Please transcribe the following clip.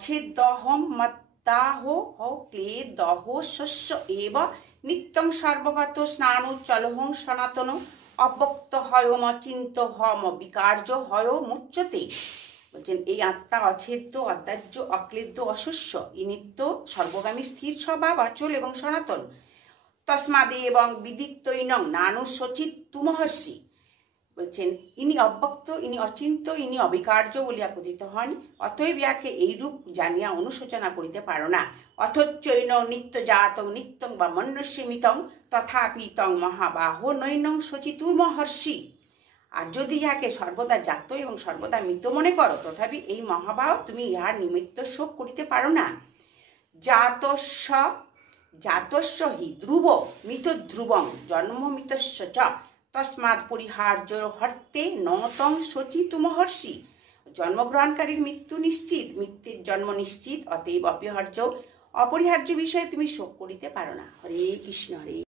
অচ্ছেদ্যহম মত্তাহ ক্লেদহ শস্য এব নিত্যং সর্বগত স্নানোচ্চলহং সনাতন অব্যক্ত হয়ম চিন্ত হম বিকার্য হয় মুচ্যতে। বলছেন এই আত্মা অচ্ছেদ্য, অত্যাজ্য, অক্লেদ্য, অশস্য, ই নিত্য, সর্বগামী, স্থির স্বভাব, অচল এবং সনাতন। তস্মাদে এবং বিদিক্তৈনং নানুশচিত্তু মহর্ষি। বলছেন ইনি অব্যক্ত, ইনি অচিন্ত, ইনি অবিকার্য বলিয়া কথিত হন, অতএব ইয়াকে এইরূপ জানিয়া অনুশোচনা করিতে পারো না। অথচৈন নিত্যজাতং নিত্যং বা মনুষ্যমিতং তথাপি তং মহাবাহো নৈনং শচিতুর মহর্ষি। আর যদি ইহাকে সর্বদা জাত এবং সর্বদা মৃত মনে করো, তথাপি এই মহাবাহ তুমি ইহার নিমিত্ত শোক করিতে পারো না। জাতস্য হি ধ্রুব মৃত ধ্রুবং জন্ম মৃতস্য চ তস্মাৎ পরিহার্য হর্তে নতং শচিতু মহর্ষি। জন্মগ্রহণকারীর মৃত্যু নিশ্চিত, মৃত্যুর জন্ম নিশ্চিত, অতএব অপরিহার্য বিষয়ে তুমি শোক করিতে পারো না। হরে কৃষ্ণ। হরে